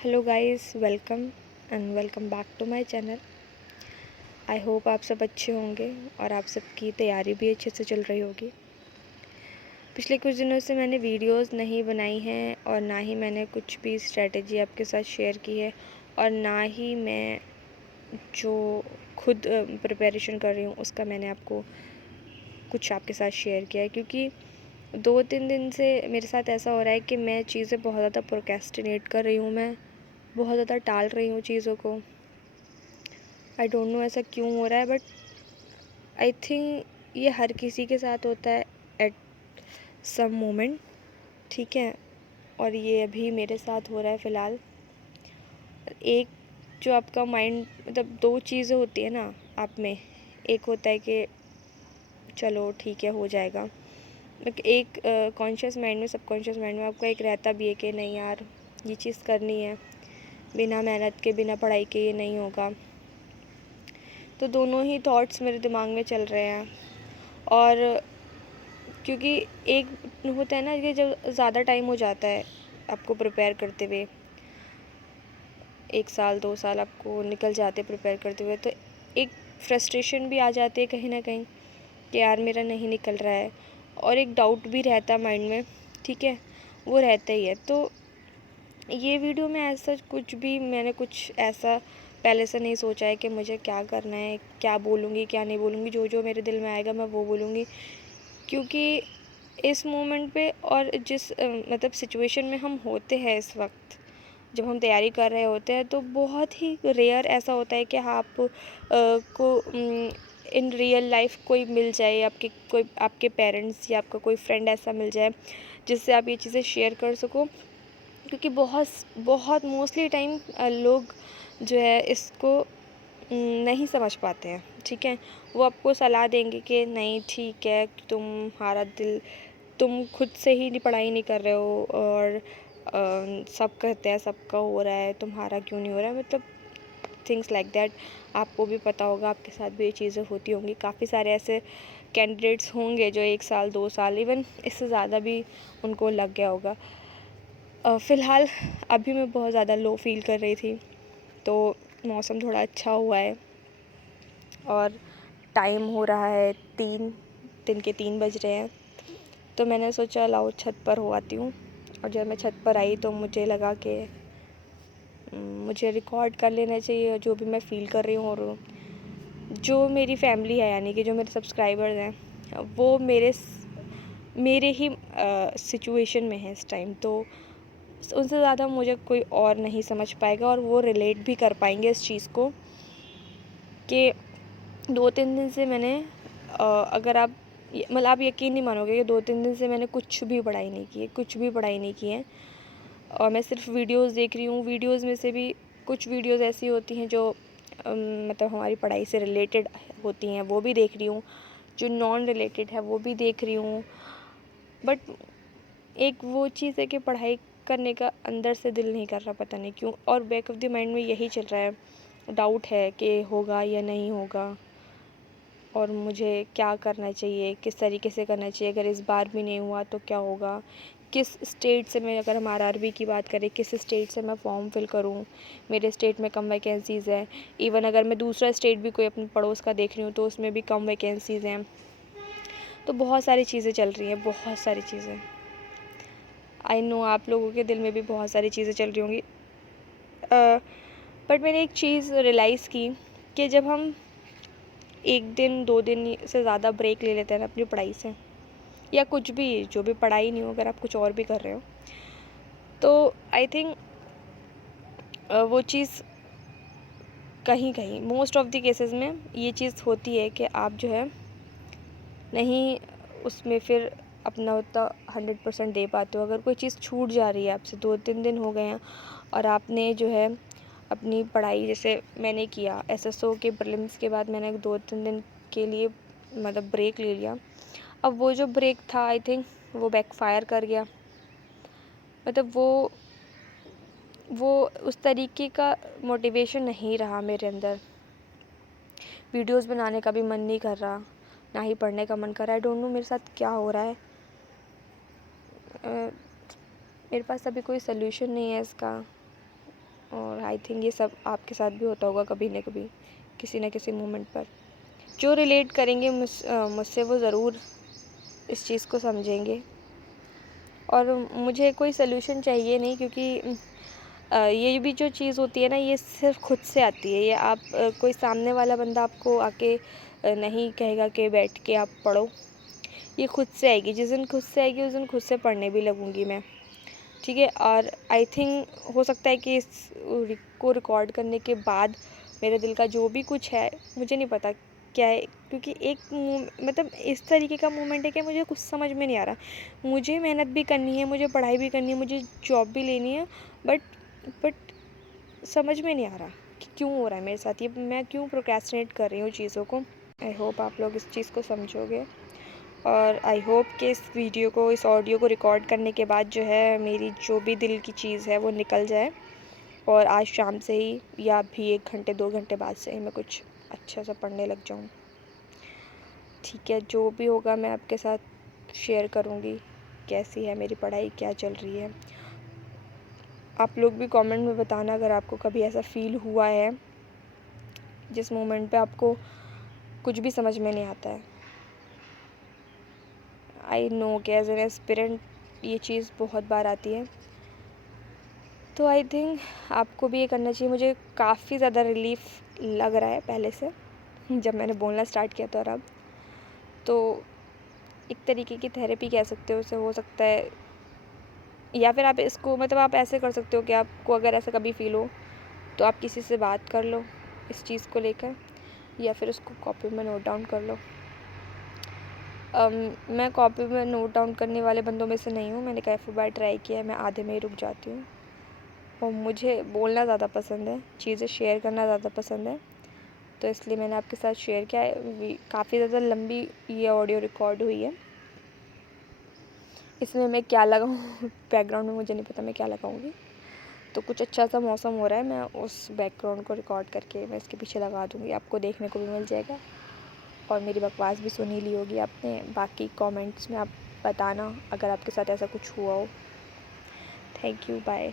Hello guys, welcome and welcome back to my channel. I hope आप सब अच्छे होंगे और आप सबकी तैयारी भी अच्छे से चल रही होगी। पिछले कुछ दिनों से मैंने वीडियोस नहीं बनाई हैं और ना ही मैंने कुछ भी स्ट्रेटजी आपके साथ शेयर की है और ना ही मैं जो खुद प्रिपरेशन कर रही हूँ उसका मैंने आपको कुछ आपके साथ शेयर किया है, क्योंकि 2-3 दिन से मेरे साथ ऐसा हो रहा है कि मैं चीज़ें बहुत ज़्यादा प्रोक्रेस्टिनेट कर रही हूँ। मैं बहुत ज़्यादा टाल रही हूँ चीज़ों को। आई डोंट नो ऐसा क्यों हो रहा है, बट आई थिंक ये हर किसी के साथ होता है एट सम मोमेंट, ठीक है। और ये अभी मेरे साथ हो रहा है फ़िलहाल। एक जो आपका माइंड, मतलब दो चीज़ें होती है ना आप में। एक होता है कि चलो ठीक है, हो जाएगा। एक कॉन्शियस माइंड में, सबकॉन्शियस माइंड में आपका एक रहता भी है कि नहीं यार, ये चीज़ करनी है, बिना मेहनत के, बिना पढ़ाई के ये नहीं होगा। तो दोनों ही थॉट्स मेरे दिमाग में चल रहे हैं। और क्योंकि एक होता है ना कि जब ज़्यादा टाइम हो जाता है आपको प्रिपेयर करते हुए, 1 साल 2 साल आपको निकल जाते प्रिपेयर करते हुए, तो एक फ्रस्ट्रेशन भी आ जाती है कहीं ना कहीं कि यार मेरा नहीं निकल रहा है। और एक डाउट भी रहता है माइंड में, ठीक है, वो रहता ही है। तो ये वीडियो में ऐसा कुछ भी मैंने कुछ ऐसा पहले से नहीं सोचा है कि मुझे क्या करना है, क्या बोलूँगी क्या नहीं बोलूँगी। जो जो मेरे दिल में आएगा मैं वो बोलूँगी, क्योंकि इस मोमेंट पे और जिस मतलब सिचुएशन में हम होते हैं इस वक्त, जब हम तैयारी कर रहे होते हैं, तो बहुत ही रेयर ऐसा होता है कि हाँ आप को इन रियल लाइफ कोई मिल जाए, आपके पेरेंट्स या आपका कोई फ्रेंड ऐसा मिल जाए जिससे आप ये चीज़ें शेयर कर सको। क्योंकि बहुत बहुत मोस्टली टाइम लोग जो है इसको नहीं समझ पाते हैं, ठीक है। वो आपको सलाह देंगे कि नहीं ठीक है, तुम्हारा दिल, तुम खुद से ही पढ़ाई नहीं कर रहे हो और सब कहते हैं सबका हो रहा है, तुम्हारा क्यों नहीं हो रहा है, मतलब थिंग्स लाइक दैट। आपको भी पता होगा, आपके साथ भी ये चीज़ें होती होंगी। काफ़ी सारे ऐसे कैंडिडेट्स होंगे जो 1 साल 2 साल इवन इससे ज़्यादा भी उनको लग गया होगा। फ़िलहाल अभी मैं बहुत ज़्यादा लो फील कर रही थी, तो मौसम थोड़ा अच्छा हुआ है और टाइम हो रहा है 3 दिन के 3 बज रहे हैं। तो मैंने सोचा लाओ छत पर हो आती हूँ। और जब मैं छत पर आई तो मुझे लगा कि मुझे रिकॉर्ड कर लेना चाहिए जो भी मैं फ़ील कर रही हूँ। और जो मेरी फैमिली है, यानी कि जो मेरे सब्सक्राइबर्स हैं, वो मेरे ही सिचुएशन में है इस टाइम। तो उनसे ज़्यादा मुझे कोई और नहीं समझ पाएगा और वो रिलेट भी कर पाएंगे इस चीज़ को कि 2-3 दिन से मैंने अगर आप मतलब आप यकीन नहीं मानोगे कि 2-3 दिन से मैंने कुछ भी पढ़ाई नहीं की है, कुछ भी पढ़ाई नहीं की है। और मैं सिर्फ वीडियोस देख रही हूँ। वीडियोस में से भी कुछ वीडियोस ऐसी होती हैं जो मतलब हमारी पढ़ाई से रिलेटेड होती हैं, वो भी देख रही हूँ। जो नॉन रिलेटेड है वो भी देख रही हूँ। बट एक वो चीज़ है कि पढ़ाई करने का अंदर से दिल नहीं कर रहा, पता नहीं क्यों। और बैक ऑफ द माइंड में यही चल रहा है, डाउट है कि होगा या नहीं होगा और मुझे क्या करना चाहिए, किस तरीके से करना चाहिए। अगर इस बार भी नहीं हुआ तो क्या होगा, किस स्टेट से मैं, अगर हम आरआरबी की बात करें, किस स्टेट से मैं फॉर्म फिल करूं। मेरे स्टेट में कम वैकेंसीज़ है। इवन अगर मैं दूसरा स्टेट भी कोई अपने पड़ोस का देख रही हूँ तो उसमें भी कम वैकेंसीज़ हैं। तो बहुत सारी चीज़ें चल रही हैं, बहुत सारी चीज़ें। आई नो आप लोगों के दिल में भी बहुत सारी चीज़ें चल रही होंगी। बट मैंने एक चीज़ रियलाइज़ की कि जब हम 1 दिन 2 दिन से ज़्यादा ब्रेक ले लेते हैं ना अपनी पढ़ाई से, या कुछ भी, जो भी पढ़ाई नहीं हो, अगर आप कुछ और भी कर रहे हो, तो आई थिंक वो चीज़ कहीं कहीं मोस्ट ऑफ द केसेस में ये चीज़ होती है कि आप जो है नहीं उसमें फिर अपना उतना 100% दे पाते हो। अगर कोई चीज़ छूट जा रही है आपसे, 2-3 दिन हो गए हैं और आपने जो है अपनी पढ़ाई, जैसे मैंने किया एसएसओ के प्रीलिम्स के बाद, मैंने 2-3 दिन के लिए मतलब ब्रेक ले लिया। अब वो जो ब्रेक था आई थिंक वो बैकफायर कर गया। मतलब वो उस तरीके का मोटिवेशन नहीं रहा मेरे अंदर। वीडियोस बनाने का भी मन नहीं कर रहा, ना ही पढ़ने का मन कर रहा है। आई डोंट नो मेरे साथ क्या हो रहा है। मेरे पास अभी कोई सल्यूशन नहीं है इसका। और आई थिंक ये सब आपके साथ भी होता होगा कभी ना कभी, किसी न किसी मोमेंट पर। जो रिलेट करेंगे मुझसे वो ज़रूर इस चीज़ को समझेंगे। और मुझे कोई सल्यूशन चाहिए नहीं, क्योंकि ये भी जो चीज़ होती है ना, ये सिर्फ खुद से आती है। ये आप कोई सामने वाला बंदा आपको आके नहीं कहेगा कि बैठ के आप पढ़ो। ये खुद से आएगी, जिस दिन खुद से आएगी उस दिन खुद से पढ़ने भी लगूँगी मैं, ठीक है। और आई थिंक हो सकता है कि इस को रिकॉर्ड करने के बाद मेरे दिल का जो भी कुछ है, मुझे नहीं पता क्या है, क्योंकि एक मतलब इस तरीके का मोमेंट है कि मुझे कुछ समझ में नहीं आ रहा। मुझे मेहनत भी करनी है, मुझे पढ़ाई भी करनी है, मुझे जॉब भी लेनी है, बट समझ में नहीं आ रहा कि क्यों हो रहा है मेरे साथ ये, मैं क्यों प्रोक्रेस्टिनेट कर रही हूँ चीज़ों को। आई होप आप लोग इस चीज़ को समझोगे, और आई होप कि इस वीडियो को, इस ऑडियो को रिकॉर्ड करने के बाद जो है मेरी जो भी दिल की चीज़ है वो निकल जाए, और आज शाम से ही या भी 1 घंटे 2 घंटे बाद से ही मैं कुछ अच्छा सा पढ़ने लग जाऊँ, ठीक है। जो भी होगा मैं आपके साथ शेयर करूँगी, कैसी है मेरी पढ़ाई, क्या चल रही है। आप लोग भी कमेंट में बताना अगर आपको कभी ऐसा फ़ील हुआ है जिस मोमेंट पे आपको कुछ भी समझ में नहीं आता है। आई नो कि एज एन एस्पिरेंट ये चीज़ बहुत बार आती है, तो आई थिंक आपको भी ये करना चाहिए। मुझे काफ़ी ज़्यादा रिलीफ़ लग रहा है पहले से, जब मैंने बोलना स्टार्ट किया था, और अब तो एक तरीके की थेरेपी कह सकते हो उसे, हो सकता है। या फिर आप इसको मतलब आप ऐसे कर सकते हो कि आपको अगर ऐसा कभी फ़ील हो तो आप किसी से बात कर लो इस चीज़ को लेकर, या फिर उसको कॉपी में नोट डाउन कर लो। मैं कॉपी में नोट डाउन करने वाले बंदों में से नहीं हूँ। मैंने काफ़ी बार ट्राई किया है, मैं आधे में ही रुक जाती हूँ। और मुझे बोलना ज़्यादा पसंद है, चीज़ें शेयर करना ज़्यादा पसंद है, तो इसलिए मैंने आपके साथ शेयर किया है। काफ़ी ज़्यादा लंबी ये ऑडियो रिकॉर्ड हुई है। इसमें मैं क्या लगाऊँ बैकग्राउंड में मुझे नहीं पता मैं क्या लगाऊँगी। तो कुछ अच्छा सा मौसम हो रहा है, मैं उस बैकग्राउंड को रिकॉर्ड करके मैं इसके पीछे लगा दूँगी, आपको देखने को भी मिल जाएगा। और मेरी बकवास भी सुन ही ली होगी आपने। बाकी कमेंट्स में आप बताना अगर आपके साथ ऐसा कुछ हुआ हो। Thank you, bye.